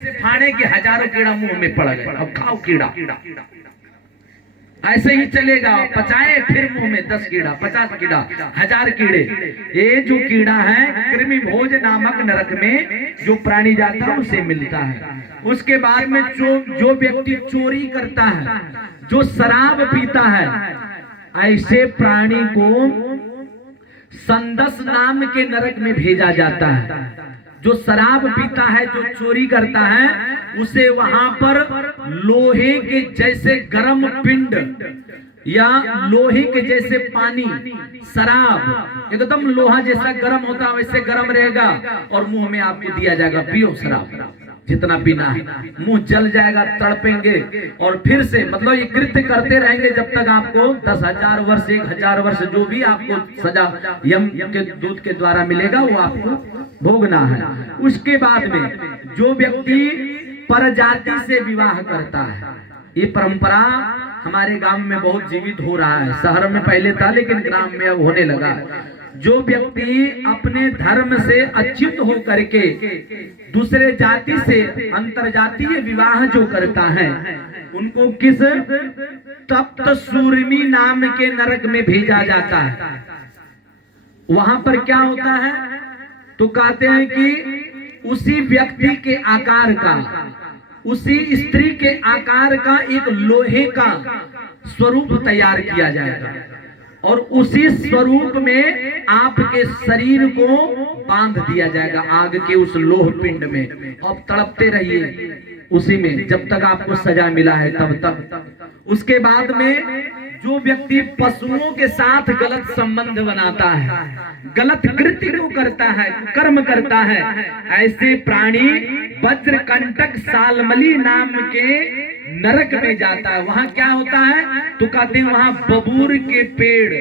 फाड़े के हजारों कीड़ा मुंह में पड़ गए, अब खाओ कीड़ा। ऐसे ही चलेगा, पचाए फिर मुंह में 10 कीड़ा, 50 कीड़ा, 1000 कीड़े। ये जो कीड़ा है कृमि भोज नामक नरक में जो प्राणी जाता है उसे मिलता है। उसके बाद में जो व्यक्ति चोरी करता है, जो शराब पीता है, ऐसे प्राणी को संदस नाम के नरक में भेजा जाता है। जो शराब पीता है, जो चोरी करता है, उसे वहां पर लोहे के जैसे गर्म पिंड या लोहे के जैसे पानी, शराब एकदम लोहा जैसा गर्म होता है वैसे गर्म रहेगा और मुंह में आपको दिया जाएगा, पियो शराब जितना पीना है। मुंह जल जाएगा, तड़पेंगे और फिर से मतलब ये कृत्य करते रहेंगे जब तक आपको 10,000 वर्ष 1,000 वर्ष जो भी आपको सजा यम के दूत के द्वारा मिलेगा वो आपको भोगना है। उसके बाद में जो व्यक्ति परजाति से विवाह करता है, ये परंपरा हमारे गांव में बहुत जीवित हो रहा है। शहर में पहले था लेकिन ग्राम में अब होने लगा। जो व्यक्ति अपने धर्म से अच्युत हो करके दूसरे जाति से अंतरजातीय विवाह जो करता है, उनको किस तप्त सूर्मी नाम के नरक में भेजा जाता है। वहां पर क्या होता है तो कहते हैं कि उसी व्यक्ति के आकार का, उसी स्त्री के आकार का एक लोहे का स्वरूप तैयार किया जाएगा और उसी स्वरूप में आपके शरीर को बांध दिया जाएगा आग के उस लोह पिंड में। अब तड़पते रहिए उसी में जब तक आपको सजा मिला है तब तक। उसके बाद में जो व्यक्ति पशुओं के साथ गलत संबंध बनाता है, गलत कृत्य को करता है, कर्म करता है, ऐसे प्राणी वज्रकंटक सालमली नाम के नरक में जाता है। वहां क्या होता है तो कहते हैं वहां बबूर के पेड़,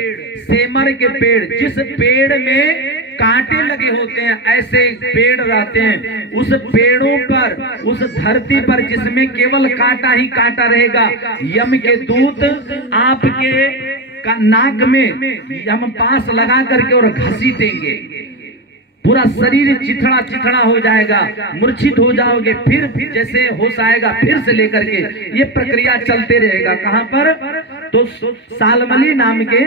सेमर के पेड़, जिस पेड़ में कांटे लगे होते हैं ऐसे पेड़ रहते हैं, उस पेड़ों पर, उस धरती पर जिसमें केवल कांटा ही कांटा रहेगा, यम के दूत आपके नाक में यम पास लगा करके और घसीटेंगे, पूरा शरीर चिथड़ा चिथड़ा हो जाएगा, मूर्छित हो जाओगे, फिर जैसे होश आएगा फिर से लेकर के ये प्रक्रिया चलते रहेगा। कहां पर तो सालमली नाम के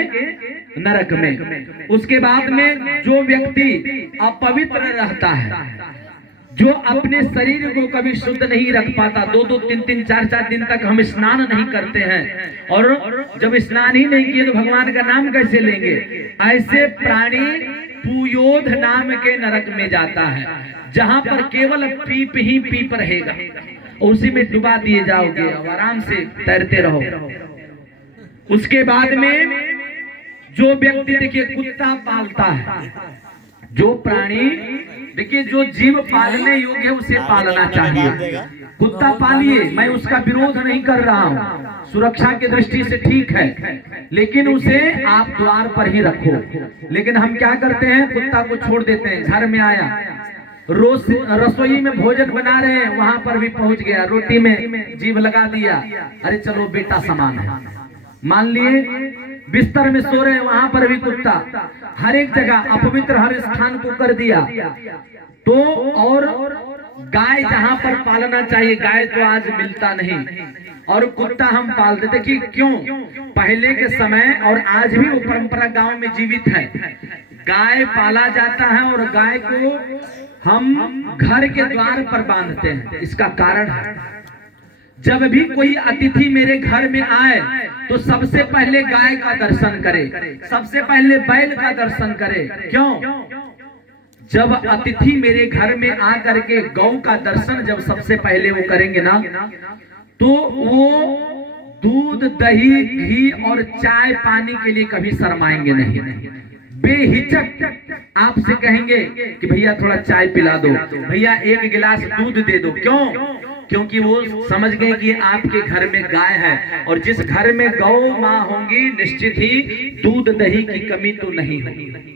नरक में। उसके बाद में जो व्यक्ति अपवित्र रहता है, जो अपने शरीर को कभी शुद्ध नहीं रख पाता, 2-2, 3-3, 4-4 दिन तक हम स्नान नहीं करते हैं और जब स्नान ही नहीं किए तो भगवान का नाम कैसे लेंगे, ऐसे प्राणी पुयोध नाम के नरक में जाता है, जहां पर केवल पीप ही पीप रहेगा, उसी में डुबा दिए जाओगे और आराम से तैरते रहो। उसके बाद में जो व्यक्ति देखिए कुत्ता पालता है, जो प्राणी देखिए जो जीव पालने योग्य है उसे पालना चाहिए। कुत्ता पालिए, मैं उसका विरोध नहीं कर रहा हूँ, सुरक्षा की दृष्टि से ठीक है, लेकिन उसे आप द्वार पर ही रखो। लेकिन हम क्या करते हैं, कुत्ता को छोड़ देते हैं, घर में आया, रोज रसोई में भोजन बना रहे हैं, वहां पर भी पहुंच गया, रोटी में जीभ लगा दिया, अरे चलो बेटा समान है, मान लिए बिस्तर में सो रहे हैं, वहां पर भी कुत्ता, हर एक जगह अपवित्र हर स्थान को कर दिया। तो और गाय जहां पर पालना चाहिए, गाय तो आज मिलता नहीं और कुत्ता हम पालते। देखिए क्यों, पहले के समय और आज भी वो परंपरा गांव में जीवित है, गाय पाला जाता है और गाय को हम घर के द्वार पर बांधते हैं। इसका कारण है, जब भी कोई अतिथि मेरे घर में आए तो सबसे पहले गाय का दर्शन करे, सबसे पहले बैल का दर्शन करे। क्यों, जब अतिथि मेरे घर में आकर के गौ का दर्शन जब सबसे पहले वो करेंगे ना, तो वो दूध दही घी और चाय पानी के लिए कभी शर्माएंगे नहीं, बेहिचक आपसे कहेंगे कि भैया थोड़ा चाय पिला दो, भैया एक गिलास दूध दे दो। क्यों, क्योंकि वो समझ गए कि आपके घर में गाय है और जिस घर में गौ माँ होंगी निश्चित ही दूध दही की कमी तो नहीं होगी।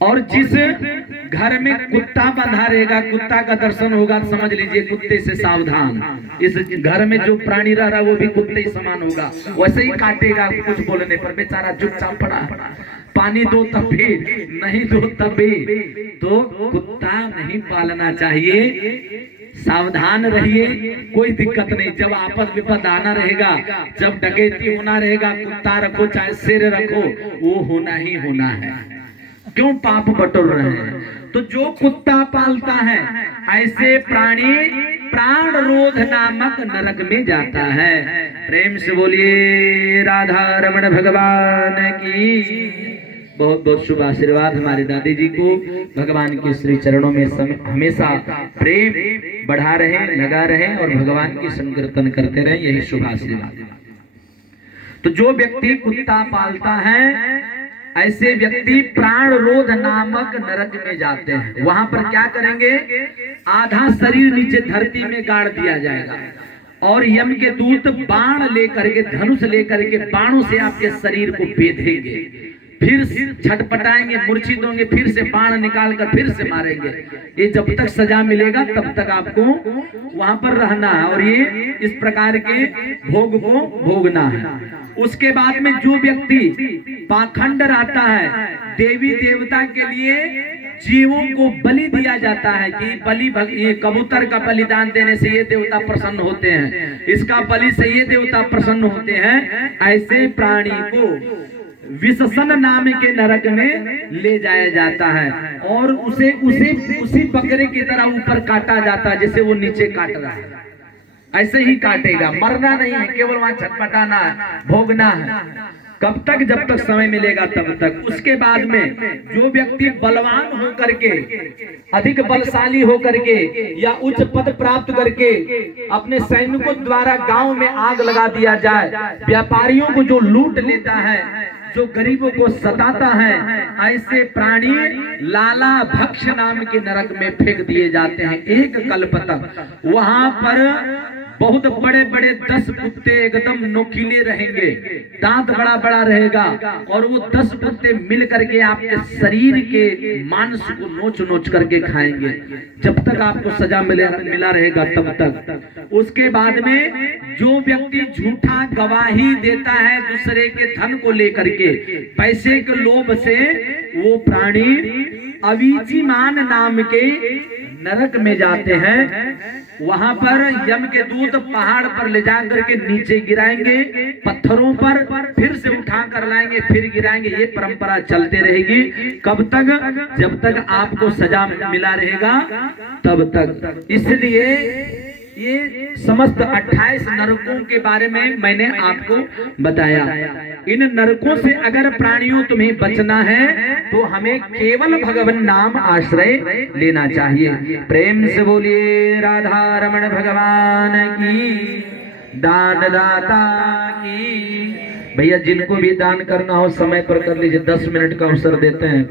और जिस घर में कुत्ता बंधा रहेगा, कुत्ता का दर्शन होगा, समझ लीजिए कुत्ते से सावधान। इस घर में जो प्राणी रह रहा है वो भी कुत्ते ही समान होगा, वैसे ही काटेगा कुछ बोलने पर, बेचारा चुपचाप पड़ा। पानी दो तब भी, नहीं दो तब भी। तो कुत्ता नहीं पालना चाहिए। सावधान रहिए, कोई दिक्कत नहीं। जब आपद विपद आना रहेगा, जब डकैती होना रहेगा, कुत्ता रखो चाहे शेर रखो, वो होना ही होना है। क्यों पाप बटोर रहे हैं? तो जो कुत्ता पालता है ऐसे प्राणी प्राण रोध नामक नरक में जाता है। प्रेम से बोलिए राधा रमण भगवान की। बहुत बहुत शुभ आशीर्वाद हमारे दादी जी को। भगवान के श्री चरणों में हमेशा प्रेम बढ़ा रहे, लगा रहे और भगवान की संकीर्तन करते रहे, यही शुभ आशीर्वाद। तो जो व्यक्ति कुत्ता पालता है ऐसे व्यक्ति प्राण रोध नामक नरक में जाते हैं। वहां पर क्या करेंगे? आधा शरीर नीचे धरती में गाड़ दिया जाएगा और यम के दूत बाण लेकर के, धनुष लेकर के बाणों से आपके शरीर को बेधेंगे, फिर छटपटाएंगे, मूर्छित होंगे, फिर से बाण निकाल कर फिर से मारेंगे। ये जब तक सजा मिलेगा तब तक आपको वहां पर रहना है और ये इस प्रकार के भोग को भोगना है। उसके बाद में जो व्यक्ति पाखंड रहता है, देवी देवता के लिए जीवों को बलि दिया जाता है कि ये कबूतर का बलिदान देने से ये देवता प्रसन्न होते हैं, इसका बलि से ये देवता प्रसन्न होते हैं, ऐसे प्राणी को विषसन नाम के नरक में ले जाया जाता है और उसी बकरे की तरह ऊपर काटा जाता है जैसे वो नीचे काट रहा है, ऐसे ही काटेगा। मरना नहीं है, केवल वहां छटपटाना है, भोगना है। कब तक? जब तक समय मिलेगा तब तक। उसके बाद में जो व्यक्ति बलवान होकर के, अधिक बलशाली होकर के या उच्च पद प्राप्त करके अपने सैनिकों द्वारा गांव में आग लगा दिया जाए, व्यापारियों को जो लूट लेता है, जो गरीबों को सताता है, ऐसे प्राणी लाला भक्ष नाम के नरक में फेंक दिए जाते हैं एक कल्प तक। वहां पर बहुत बड़े बड़े 10 कुत्ते एकदम नोकीले रहेंगे, दांत बड़ा बड़ा रहेगा और वो 10 कुत्ते मिल करके आपके शरीर के मांस को नोच नोच करके खाएंगे जब तक आपको सजा मिला रहेगा तब तक। उसके बाद में जो व्यक्ति झूठा गवाही देता है दूसरे के धन को लेकर के, पैसे के लोभ से, वो प्राणी अवीचीमान नाम के नरक में जाते हैं। वहां पर यम के दूत पहाड़ पर ले जाकर के नीचे गिराएंगे, पत्थरों पर फिर से उठा कर लाएंगे, फिर गिराएंगे। ये परंपरा चलते रहेगी। कब तक? जब तक आपको सजा मिला रहेगा तब तक। इसलिए ये समस्त 28 नरकों के बारे में मैंने आपको बताया। इन नरकों से अगर प्राणियों तुम्हें बचना है तो हमें केवल भगवान नाम आश्रय लेना चाहिए। प्रेम से बोलिए राधा रमण भगवान की, दान दाता की। भैया जिनको भी दान करना हो समय पर कर लीजिए, 10 मिनट का अवसर देते हैं।